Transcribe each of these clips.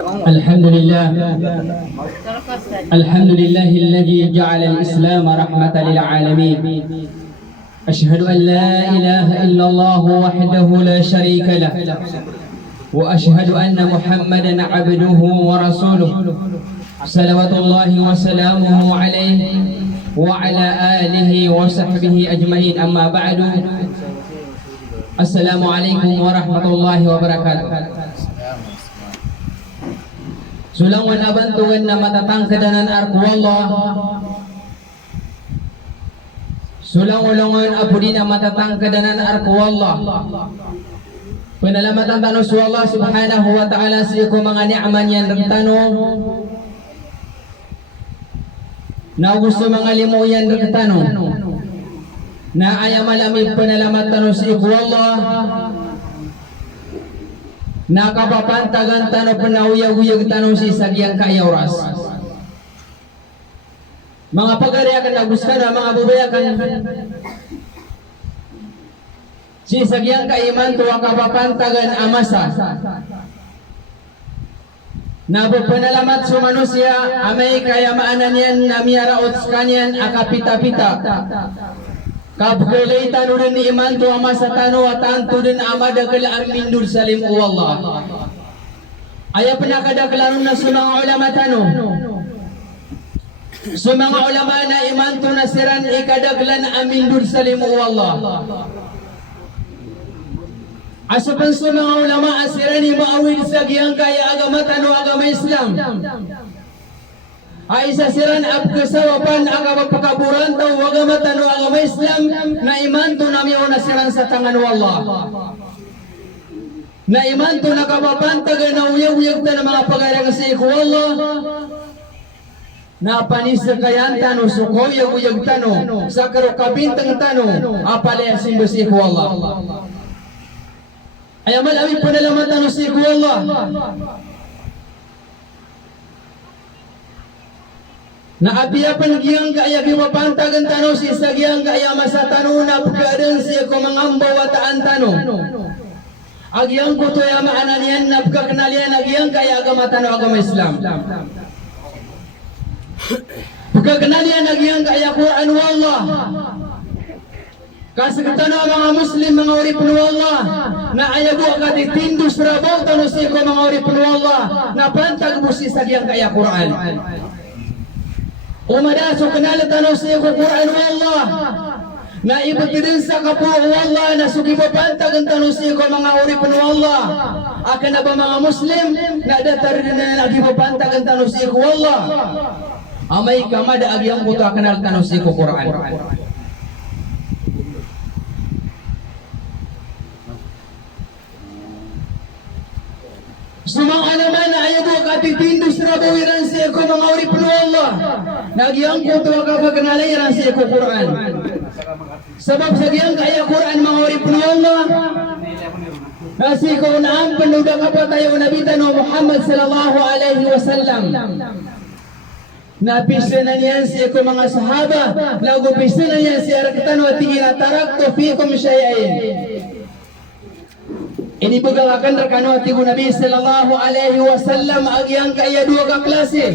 الحمد لله الحمد لله الذي جعل الإسلام رحمة للعالمين. أشهد أن لا إله إلا الله وحده لا شريك له، وأشهد أن محمدا عبده ورسوله صلوات الله وسلامه عليه وعلى آله وصحبه أجمعين. أما بعد، السلام عليكم ورحمة الله وبركاته. Sulangan abantungan na matatang kedanan arkuwallah, sulangan apudi na matatang kedanan arkuwallah, penalamatan tanus Allah subhanahu wa ta'ala siya ko mga ni'aman yan ragtanong na gusto mga limo yan ragtanong na ayamalami penalamatan tanus ikwallah nakapapantagan tanong panawiyag-uyag tanong si sagyang kayauras. Mga pagariakan na gusto na mga bubayakan si sagyang kaiman tuwa kapapantagan amasa na penalamat sa manusia amay kayamaanan yan na miyaraot kanyan akapita-pita kabgalay tanu din ni iman tu ama sa tanu atan tu din ama dagal amin dur salim wallah. Aya penakadaklan na sa mga ulama tanu, sa mga ulama na iman tu nasiran ikadaglan amin dur salim wallah. Asapan sa mga ulama asiran ni maawid sa giyang kaya agama tanu agama Islam. Ay sasiran abkasawapan agama pakaburan tau agama tanu agama Islam na iman tu nami o nasiran sa tangan wallah. Na iman tu nakapapantagan na uyag-uyag ta na mga pag-arang sa iku wallah. Na panisakayan tanu suko uyag-uyag tanu sa karukabintang tanu apalaya simbo sa iku wallah. Ay amal amin panalaman tanu sa iku wallah. Na abiyapan giyang kaya gimapantagan tano si sagyang kaya masa tano na pagkadan siya ko mangambaw ataan tano agyang ko to ya maanan yan na pagkakanalian agyang kaya agama tano agama Islam pagkakanalian agyang kaya Quran wallah kasagtano mga Muslim mga uripun wallah na ayago agad tindus rabaw tano siya ko mga uripun wallah na pantag mo si sagyang kaya Quran umadaso kanala tanong siya ko Quran wallah na ibatirin sa kapo wallah na sugibapantag ang tanong siya ko mga uripon wallah akan na ba mga Muslim na datarin na nagibapantag ang tanong siya ko wallah amay kamada agyang buto kanal tanong siya ko Quran. Sumang naman na ayaw ko katitindos na bawiran siya ko mga uripon wallah nagyang ko tuwa kapagkanalayan siya ko Quran sabab sa giyang kaya Quran mga uripon wallah nasi ko naam panuda kapatay o nabitan o Muhammad sallallahu alaihi wasallam napisa na niyan siya ko mga sahaba nagupisa na niyan siya rakatan wa tingin tarakto fikum syayain. Ini bugalakan rekano atiku Nabi sallallahu alaihi wasallam agyang kaya dua ka klase.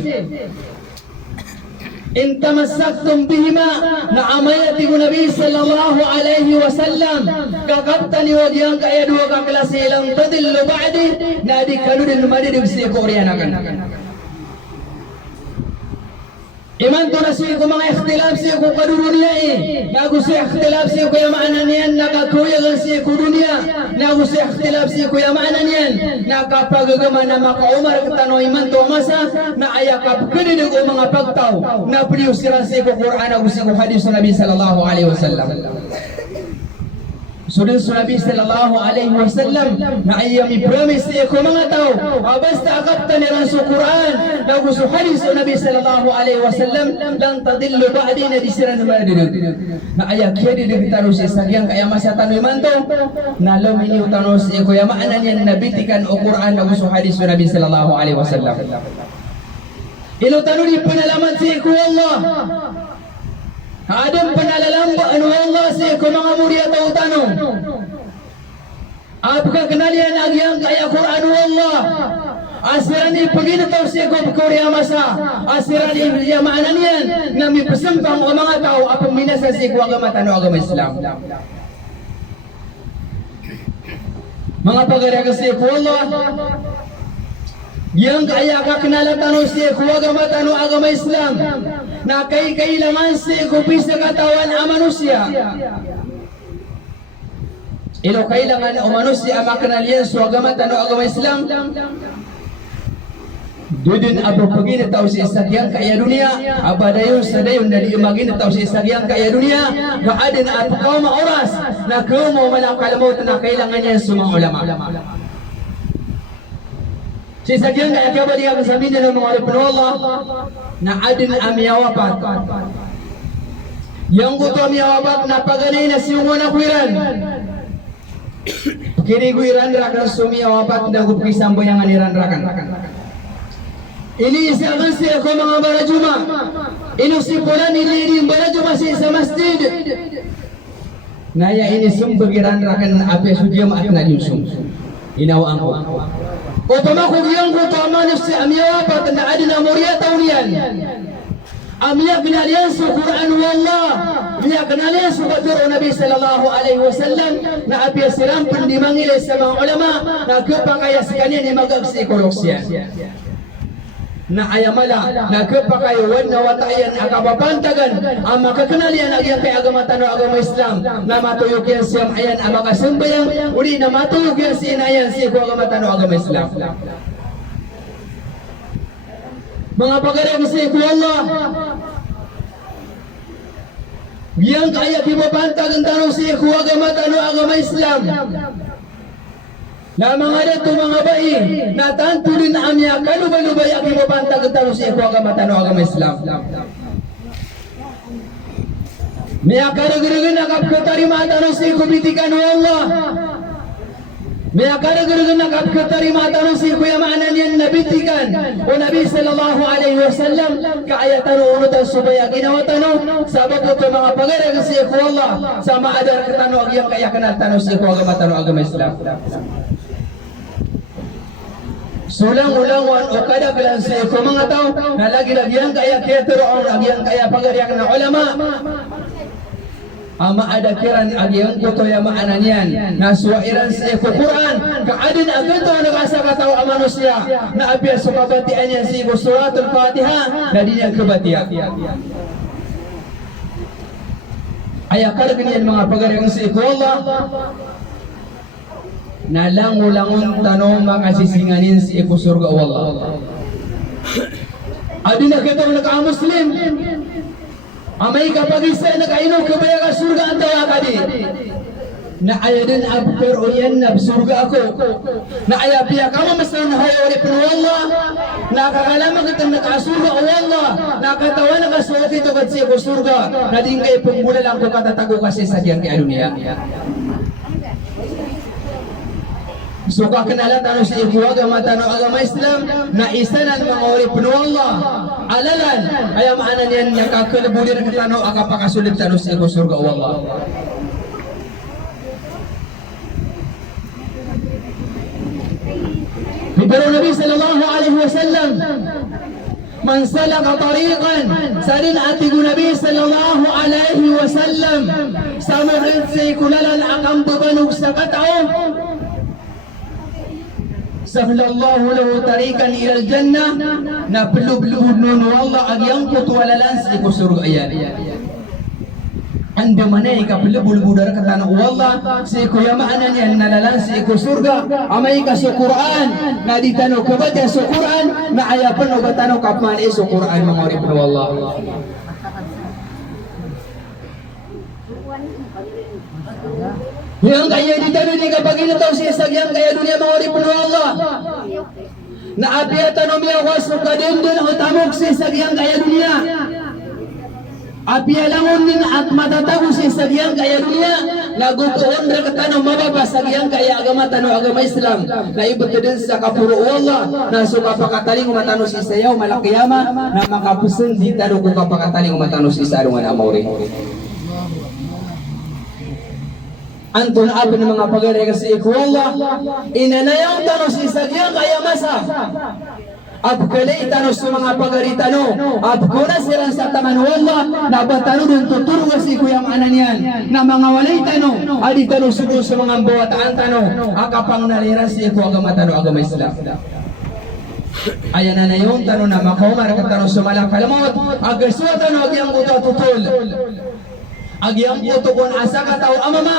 In tamassaktum bihima na amay atiku Nabi sallallahu alaihi wasallam kakaptani agyang kaya dua ka klase lang tadillu ba'di na di kanudin madidig siya ko rianakan. Iman to na siya ko mga ikhtilaf siya ko kadurunia nago siya ikhtilaf siya ko yamaanan yan nakakuyagan siya ko dunia nago siya ikhtilaf siya ko yamaanan yan nakapagagama na makaumar katano iman to masa na ayakap kaninig o mga pagtaw na priyusiran siya ko Quran nago siya ko hadis sa Nabi sallallahu alaihi wasallam. Sudah Nabi sallallahu alaihi wasallam na ayami promise siya ko mga tao basta akapta nilang sa Quran na gusto hadis sa Nabi sallallahu alaihi wasallam lang tadillu ba'di na disiran naman na ayak kaya din tanong siya sagyang kaya masatan naman to na lumini tanong siya ko yamaanan yan nabitikan o Quran na gusto hadis sa Nabi sallallahu alaihi wasallam ilo tanong ni panalamat siya ko Allah Adam panalalamba anu Allah siya ko mga muria tao tanong apakah kenalian agyang kaya Quran Allah Asirani pagina tao siya ko Korea masa. Asirani ya maanan yan na may pasampang o mga tao apang minasa siya ko agama tano agama Islam. Mga pagariya kasi ko Allah yang kaya kaknala tano siya ko agama Islam na kailangan siya ko bisa katawan ang manusia. Ilo kailangan o manusia makanalian so agama tano agama Islam. Dudun apa pagina tau si isagyang kaya dunia abadayon sadayon dari imagina tau si isagyang kaya dunia kaadin at kaum oras na kaum mo malakalamot na kailangan niya sumang ulama. Si isagyang kaya kabali ang sabihin ng mga alipin Allah na adin amiyawapat. Yang kuto amiyawapat na paganay na siyungo na kuiran. Kini kuiran rakan sumiyawapat na gupisang boyangan iran rakan. Ini isakan siya ko mga barajuma. Inusipulan ini barajuma siya sa masjid. Naya ini sumbagiran rakan api sudiyam at nalusum. Inawaan ko. O pamakugyan ko to amanif si amiyawapat na adina muriya tauniyan. Amiya kinalian sa Quran wallah. Amiya kinalian sa batur o Nabi sallallahu alaihi wasallam na api siram pendimangilay sa mga ulama na kapakayas kanya ni magagsikolog siya. Na ayamala na kapakayawan na watayan akapapantagan ang makakanalian agyan kay agama tano agama Islam na matuyog yan siyam ayan ang makasambayang uli na matuyog yan siya ayan siya ko agama tano agama Islam. Mga pagkarang siya ko Allah yang kaya kipapantagan tano siya ko agama tano agama Islam na mga dato mga bai na tanto din amya kalubay-lubay ang imabantag talo sa iko agama tano agama Islam. May akaragaragan na kapkatarima tano sa iko bitikan o Allah. May akaragaragan na kapkatarima tano sa iko yamaanan yan nabitikan o Nabi sallallahu alaihi wasallam kaaya tano unod ang subaya ginawa tano sa bagot mga pagaragan sa iko Allah sa maadar katano agyang kaya kanal tano sa iko agama tano agama Islam. Sulang-ulangan o kadagalan sa iko mga tao na lagi-lagiang kaya ketero ang agyang kaya pagariak na ulama ama adakiran agyang kutoya maanan yan na suwairan sa iko Quran kaadin agato nagasa katao ang manusia na abya sa kabatian yan sa iko suratul Fatiha na di niyang kabatiak ay akalagan yan mga pagariak sa iko Allah na langulangon tanong makasisinganin si iko surga Allah. Adi na kita naka-Muslim. Amay kapag isa naka-inom kabaya ka surga ang tawa ka di. Na ayadin after o yan na surga ako. Na ayapiya ka mamasan na hayo ulit ng Allah. Nakakalaman kita naka-surga o Allah. Nakatawa nakasuot ito kat si iko surga. Na din kayo pumula lang ko katatago kasi sa diyan kay alunia. So kakanalan tano sa iko agama tano agama Islam na isa na mga uri puno Allah alalan ay maanan yan yung kakalabulir ng tano akapakasulip tano sa iko surga o Allah. Pero Nabi sallallahu alaihi wasallam man salaka tariqan salin atigu Nabi sallallahu alaihi wasallam sa mga kulalan akang babanog sa katao sahlallahu lahu tariqan ila al-jannah na pelub-lubud nun Allah agyang kutwalalan sa iko surga ayan anda manay ka pelub-lubud dar katana Allah sa iko yamaanan yan nalalan sa iko surga amay ka sa Quran na ditano kabata sa Quran na ayapan o batano kapman sa Quran mga uri po Allah. Yang kaya ditano di kapag inataw siya sagyang kaya dunia mga uri po Allah na apiatan o miyawas o kadindin o tamok siya sagyang kaya dunia apialangon din at matatago siya sagyang kaya dunia nagutuon na katano mababa sagyang kaya agama tano agama Islam na ibot din sa kapuro Allah na sumapakataling umatano siya sayaw malakiyama na makapusin di tano kung kapakataling umatano siya sa arungan amore. Anton apin ng mga pagare kasi ikwallah inanayang tano si sagyang kaya masa abkalay tano sa mga pagari tano abkuna silang sa taman wallah na batano dun tuturo kasi kuyang anan yan na mga walay tano adi tano sudo sa mga bawataan tano akapang naliran si ikwa agama tano agama Islam. Ayan na yung tano na makumar ka tano sa malang kalamot agaswa tano agyang buto tutol agyang buto kung asa ka tao amama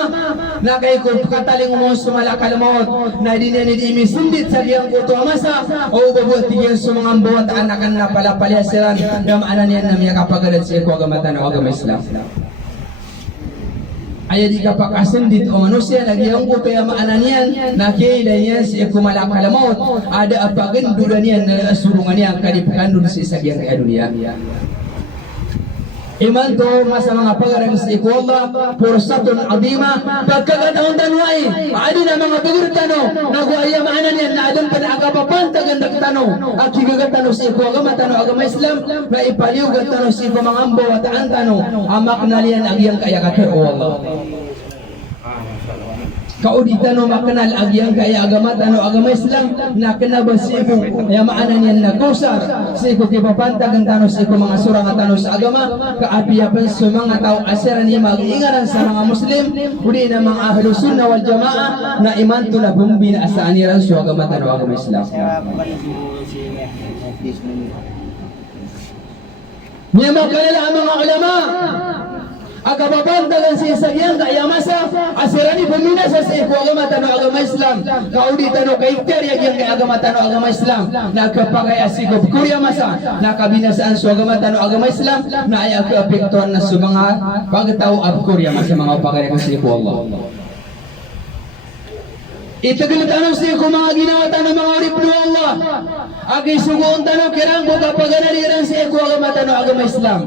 na kay kung kataling mo sa malang kalamot na di na imisundit sa agyang buto amasa o babutigyan sa mga buwat anakan na palapaliasiran gamaanan yan na miya kapagalat sa iko agama tano agama Islam. Ayat di kapakasundit o manusia lagi yang ko kaya maanan yan nakilay yan si kumalak kalamot ada apagan dulan yan na surungan yan kanipakan dun sa isagyang kaya dunia iman to masa mga pagarang sa ikwallah pursatun adima pagkagataon tanway adi na mga bigir tano naguaya maanan yan na adang panagapapantagan tano at higagatan sa ikwagama tano agama Islam na ipaliugat tano sa ikumangambo at ang tano amak nalian agyang kaya kater o Allah kauditan no makenal agyang kaya agama tano agama Islam na kenaba siku ya maanan yan nagusar siku kipapantagan tano siku mga surang tano sa agama kaapiyapan sa mga tao asiran niya mag-iingaran sa mga Muslim uli na mga Ahlus Sunnah wal Jamaah na iman to na bumbi na asaan niran sa agama tano agama Islam. Niya makanala ang mga ulama agababantagan si isagyang kaya masa asirani bumina sa iko agama tano agama Islam kaudi tano kaikter yang kay agama tano agama Islam nakapagaya sigop kurya masa nakabinasaan sa agama tano agama Islam na ay apektuhan na sa mga pagtao ab kurya masa mga pagare sa iko Allah itagal tano sa iko mga ginawa tano mga urip ni Allah agi sugon tano kirang buka paganaliran sa iko agama tano agama Islam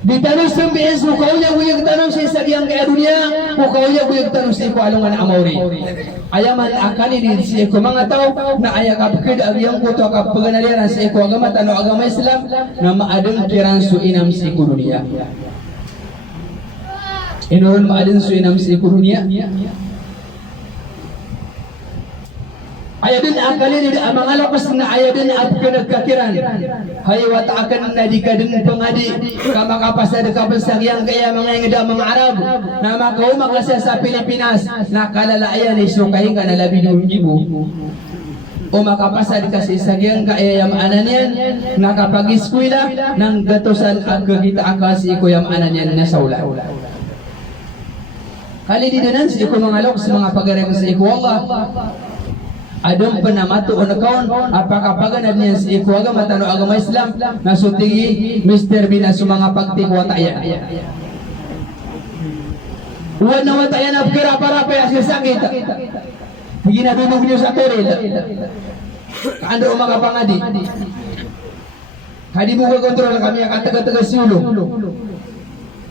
di tanong sambihin so kaunya guyag tanong sa isagyang kaya dunia o kaunya guyag tanong sa iko alungan amauri ayaman akali din sa iko mga tao na ayak apkid agyang kuto kapaganaliran sa iko agama tano agama Islam na maadang kiran so inam sa iko dunia inuron maadang so inam sa iko dunia ayadin akalin ang mga lakas na ayadin at pinagkakiran haywat akan na di kadin pangadi kamakapasad kapasagyang kaya mga ingida mga Arab na makaw makasya sa Pilipinas nakalalayan isukahin ka na labi ng ibu o makapasad kasi sagyang kaya yamanan yan nakapag-eskwela ng gatusan at kagita akasi ko yamanan yan na saula kalididanan si iko mga loks mga pagareng sa iko Allah adong panamato o nakaon apakapaganad niya sa iko agama tano agama Islam na sutingi Mr. Bina sa mga pagtikwatayan uwan na watayan apkira para pa sa sakit ginadulog niyo sa toril kaando o mga pangadi hadi mo kontrol kami ang taga-taga siulo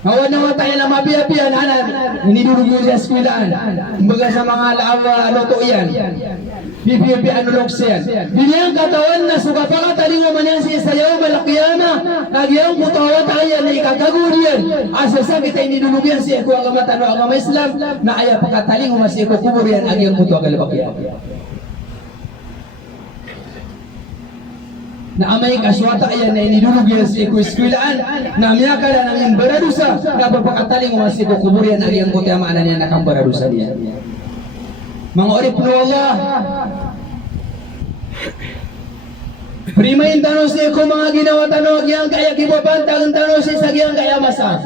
awan na watayan na mabiyabiyan anan hinidulog niyo sa eskwilaan kumbaga sa mga ano to yan bibiyabi ano loksen biniyang katawan na sugapakataling mo man yan si Isayaw malakiyama nagyang kutawat ayan na ikakagurian asasakit ay nidulugyan si eko agama tano agama Islam na aya pakataling mo si eko kuburian agyang kuto agalabakyan na amay kaswata ayan na inidulugyan si eko eskwilaan na miyaka na nanging baradusa na papakataling mo si eko kuburian agyang kuto amaanan niya nakang baradusa niya mga orip no Allah primayin tanong si iko mga ginawa tanong agyang kaya kibabantang tanong si sagyang kaya masa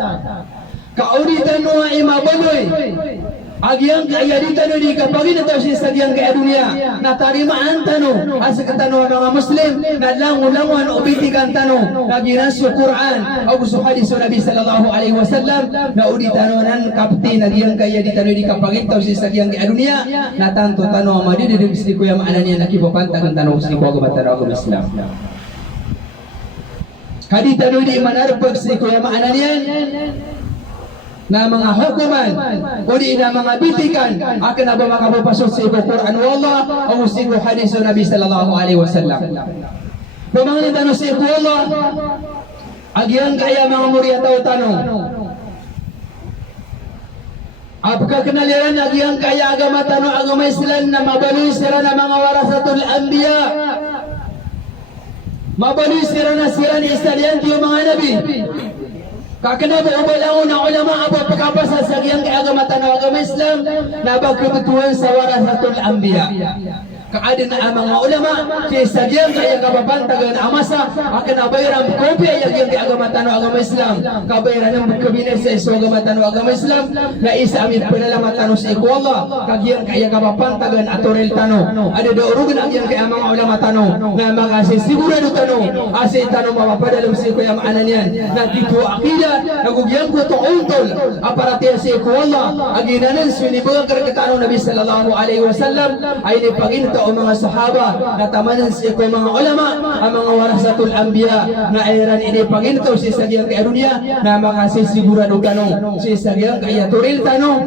kauritan mo ay mabaloy agyang kaya di tanong di kapagin ito si sagyang kaya dunia natarimaan tanong asa katanong mga Muslim na langulanguan o bitikan tanong kaginan sa Quran o gusto hadis sa Nabi sallallahu alaihi wasallam na udi tanonan kapti nagyang kaya di tanong di kapagin ito si sagyang kaya dunia na tanto tanong madididig si kuya maanan niya nakibabantang tanong si kuya agama Islam kadi tanong di manarpag si kuya maanan niya na mga hukuman o di na mga bitikan akan na ba makapapasok sa iko Quran wallah o sa iko hadis sa Nabi sallallahu alaihi wasallam pamangin tanong sa iko wallah agyang kaya mga murya tao tanong Apakah kenaliran agiang kaya agama tanu agama Islam na mabaluy sila na mga warasatul anbiya. Mabaluy sila na sila ni istalyan tiyo mga nabi. Kakana ba ubalaw na ulama apa pagkapasa sa agiang kaya agama tanu agama Islam na bagkebutuhan sa warasatul anbiya. Kaadin na ang mga ulama kay sagyang kaya kapapantagan amasa akan abayran kopi yang agama tanu agama Islam kabayran ng kabinet sa iso agama tanu agama Islam na isa amin penalamat tanu sa iku Allah kagyang kaya kapapantagan atorel tanu ada daurugan ang yang kaya mga ulama tanu na mga sigurado tanu asin tanu mapapadalam sa iku yang ananian na dito akida nagugyang ko to untol aparatiya sa iku Allah aginanan sunibagang karakatano Nabi sallallahu alaihi wasallam ay ni paginto o mga sahaba na tamanan siya ko mga ulama ang mga warasatul anbiya na ayran ini paginto si sagyang kay dunia na mga sisigurado tanong si sagyang kay turil tanong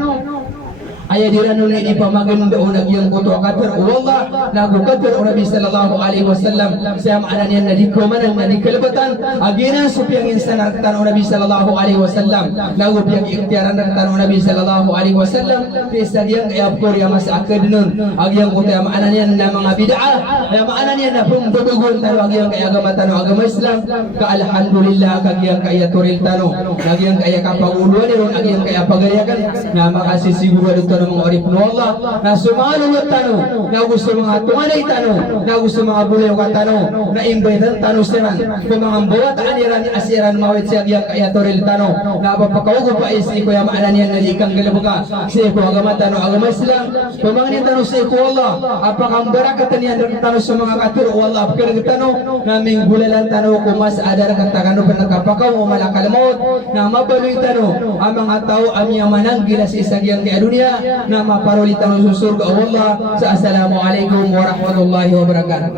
aya dirano ni ipamagin doon nagyang kuto kater wallah nagu kater Nabi sallallahu alaihi wasallam siya maanan na di ko man na di kalbatan aginan supyang insan tan Nabi sallallahu alaihi wasallam nagu piyang ikhtiaran tan Nabi sallallahu alaihi wasallam pisa diang ayapkor ya mas akadnun agyang kuto maanan yan na mga bid'ah ya maanan yan na pumdudugon tan agyang kay agama tan agama Islam ka alhamdulillah kagyang kay turil tano agyang kay kapanguluan ron agyang kay pagayakan na makasisiguro ng mga oripno Allah na sumalungot tano na gusto mga tunganay tano na gusto mga bulayo ka tano na imbaitan tano siran kung mga buwat aniran asiran mawit siya yang kaya toril tano na papakaugo pa isi ko yung maanan yan na ikang galabuka siya ko agama tano agama Islam kung mga nitano siya ko Allah apakang barakatan yan tano sa mga katur o Allah apakang tano na minggulalan tano kung mas adara katakano pa nagkapakaw o malakalamot na mabaloy tano ang mga tao amya mananggila sa isagyang kaya dunia na maparolitan sa surga Allah sa assalamualaikum warahmatullahi wabarakatuh.